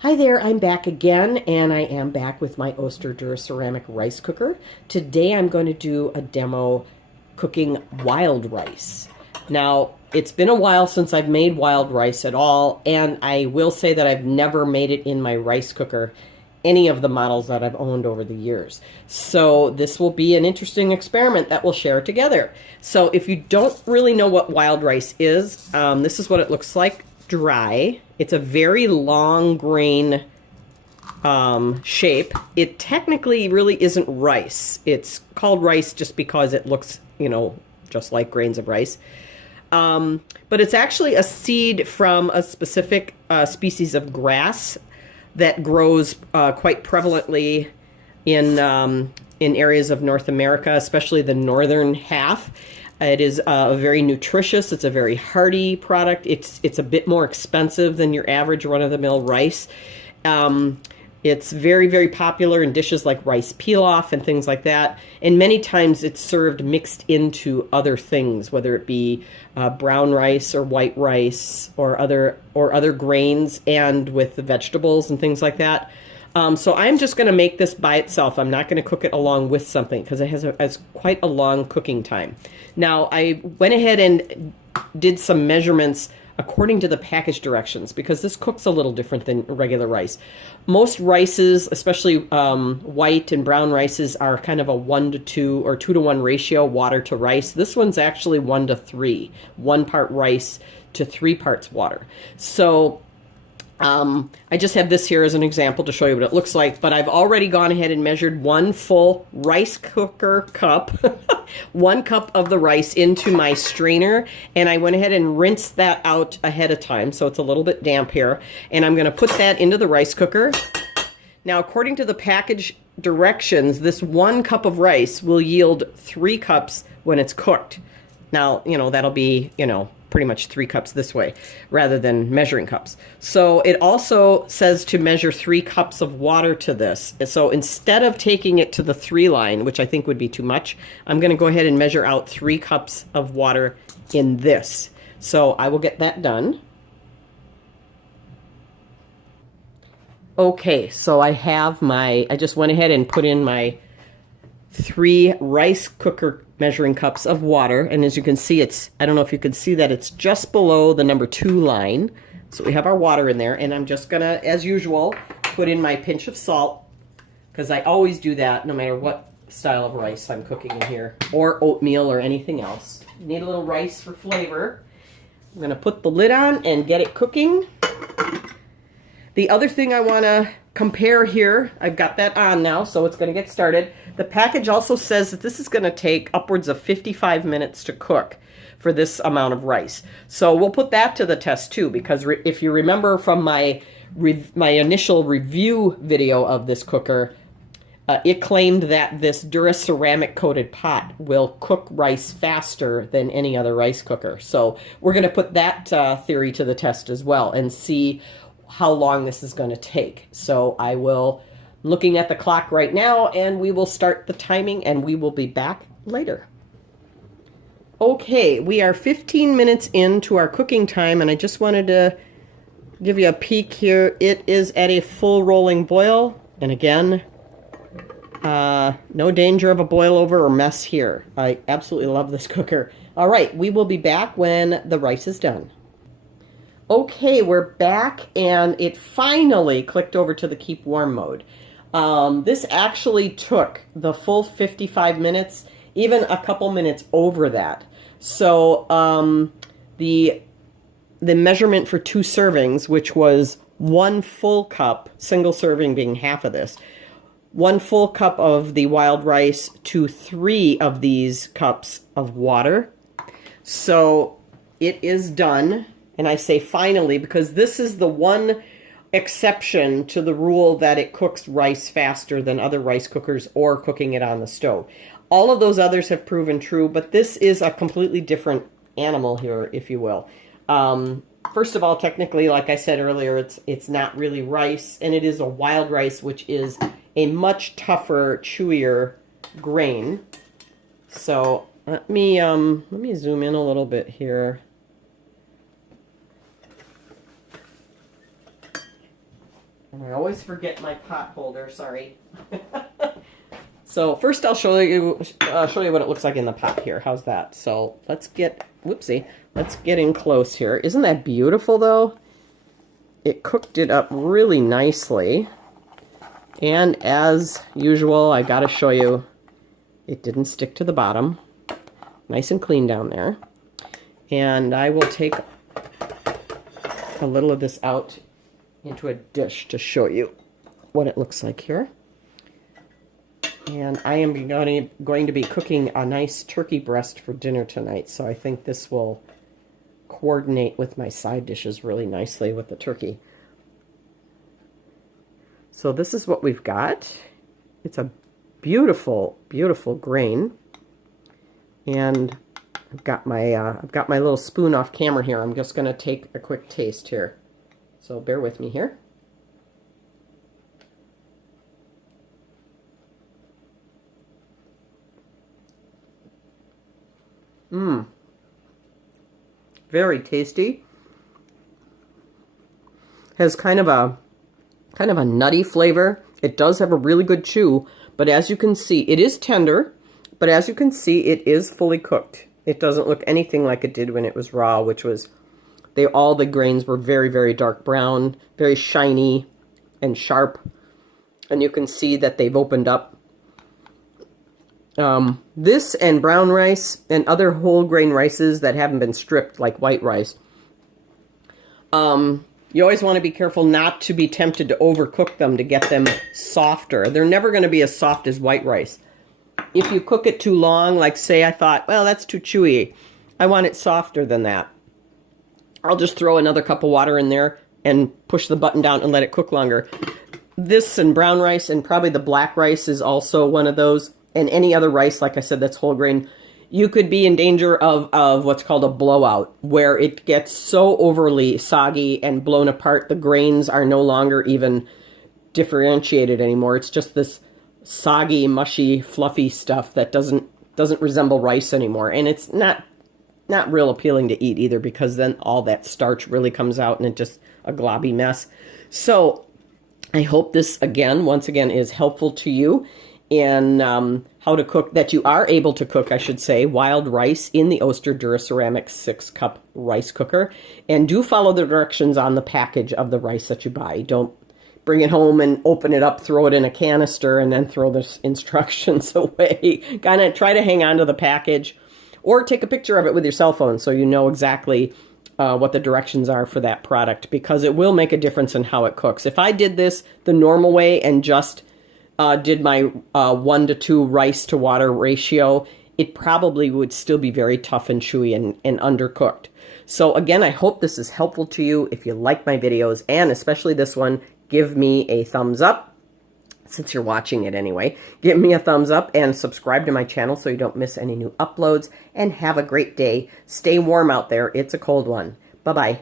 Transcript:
Hi there, I'm back again, and I am back with my Oster DuraCeramic rice cooker. Today I'm going to do a demo cooking wild rice. Now, it's been a while since I've made wild rice at all, and I will say that I've never made it in my rice cooker, any of the models that I've owned over the years. So this will be an interesting experiment that we'll share together. So if you don't really know what wild rice is, this is what it looks like dry. It's a very long grain shape. It technically really isn't rice. It's called rice just because it looks, just like grains of rice. But it's actually a seed from a specific species of grass that grows quite prevalently in areas of North America, especially the northern half. It is very nutritious. It's a very hearty product. It's a bit more expensive than your average run-of-the-mill rice. It's very, very popular in dishes like rice pilaf and things like that. And many times it's served mixed into other things, whether it be brown rice or white rice or other grains, and with the vegetables and things like that. So I'm just going to make this by itself. I'm not going to cook it along with something because it has quite a long cooking time. Now, I went ahead and did some measurements according to the package directions because this cooks a little different than regular rice. Most rices, especially white and brown rices, are kind of a 1-to-2 or 2-to-1 ratio, water to rice. This one's actually 1-to-3, 1 part rice to 3 parts water. So I just have this here as an example to show you what it looks like, but I've already gone ahead and measured 1 full rice cooker cup, 1 cup of the rice into my strainer, and I went ahead and rinsed that out ahead of time, so it's a little bit damp here, and I'm going to put that into the rice cooker. Now, according to the package directions, this 1 cup of rice will yield 3 cups when it's cooked. Now, that'll be, pretty much 3 cups this way rather than measuring cups. So it also says to measure 3 cups of water to this. So instead of taking it to the 3 line, which I think would be too much, I'm going to go ahead and measure out 3 cups of water in this. So I will get that done. Okay, so I just went ahead and put in my 3 rice cooker measuring cups of water, and as you can see, I don't know if you can see that, it's just below the number 2 line. So we have our water in there, and I'm just gonna, as usual, put in my pinch of salt, because I always do that no matter what style of rice I'm cooking in here, or oatmeal or anything else. You need a little rice for flavor. I'm gonna put the lid on and get it cooking. The other thing I want to compare here, I've got that on now, so it's going to get started. The package also says that this is going to take upwards of 55 minutes to cook for this amount of rice. So we'll put that to the test too, because if you remember from my initial review video of this cooker, it claimed that this DuraCeramic coated pot will cook rice faster than any other rice cooker. So we're going to put that theory to the test as well and see how long this is going to take. So I will, looking at the clock right now, and we will start the timing, and we will be back later. Okay, we are 15 minutes into our cooking time, and I just wanted to give you a peek here. It is at a full rolling boil, and again, no danger of a boil over or mess here. I absolutely love this cooker. All right, we will be back when the rice is done. Okay, we're back, and it finally clicked over to the keep warm mode. This actually took the full 55 minutes, even a couple minutes over that. So the measurement for 2 servings, which was 1 full cup, single serving being half of this, 1 full cup of the wild rice to 3 of these cups of water. So it is done. And I say finally because this is the one exception to the rule that it cooks rice faster than other rice cookers or cooking it on the stove. All of those others have proven true, but this is a completely different animal here, if you will. First of all, technically, like I said earlier, it's not really rice, and it is a wild rice, which is a much tougher, chewier grain. So let me zoom in a little bit here. And I always forget my pot holder, sorry. So first I'll show you what it looks like in the pot here. How's that? So let's get, whoopsie, let's get in close here. Isn't that beautiful though? It cooked it up really nicely. And as usual, I gotta show you, it didn't stick to the bottom. Nice and clean down there. And I will take a little of this out into a dish to show you what it looks like here. And I am going to be cooking a nice turkey breast for dinner tonight, so I think this will coordinate with my side dishes really nicely with the turkey. So this is what we've got. It's a beautiful, beautiful grain. And I've got my little spoon off camera here. I'm just going to take a quick taste here. So bear with me here. Mmm. Very tasty. Has kind of a nutty flavor. It does have a really good chew, but as you can see, it is tender, but as you can see, it is fully cooked. It doesn't look anything like it did when it was raw, which was, all the grains were very, very dark brown, very shiny and sharp. And you can see that they've opened up. This and brown rice and other whole grain rices that haven't been stripped, like white rice, you always want to be careful not to be tempted to overcook them to get them softer. They're never going to be as soft as white rice. If you cook it too long, like say I thought, well, that's too chewy, I want it softer than that, I'll just throw another cup of water in there and push the button down and let it cook longer. This and brown rice and probably the black rice is also one of those. And any other rice, like I said, that's whole grain, you could be in danger of what's called a blowout, where it gets so overly soggy and blown apart, the grains are no longer even differentiated anymore. It's just this soggy, mushy, fluffy stuff that doesn't resemble rice anymore. And it's not real appealing to eat either, because then all that starch really comes out and it's just a globby mess. So I hope this, once again, is helpful to you in how to cook, that you are able to cook, I should say, wild rice in the Oster DuraCeramic 6-cup rice cooker. And do follow the directions on the package of the rice that you buy. Don't bring it home and open it up, throw it in a canister, and then throw the instructions away. Kind of try to hang on to the package, or take a picture of it with your cell phone so you know exactly what the directions are for that product, because it will make a difference in how it cooks. If I did this the normal way and just did my 1 to 2 rice to water ratio, it probably would still be very tough and chewy and undercooked. So again, I hope this is helpful to you. If you like my videos, and especially this one, give me a thumbs up. Since you're watching it anyway, give me a thumbs up and subscribe to my channel so you don't miss any new uploads. And have a great day. Stay warm out there. It's a cold one. Bye-bye.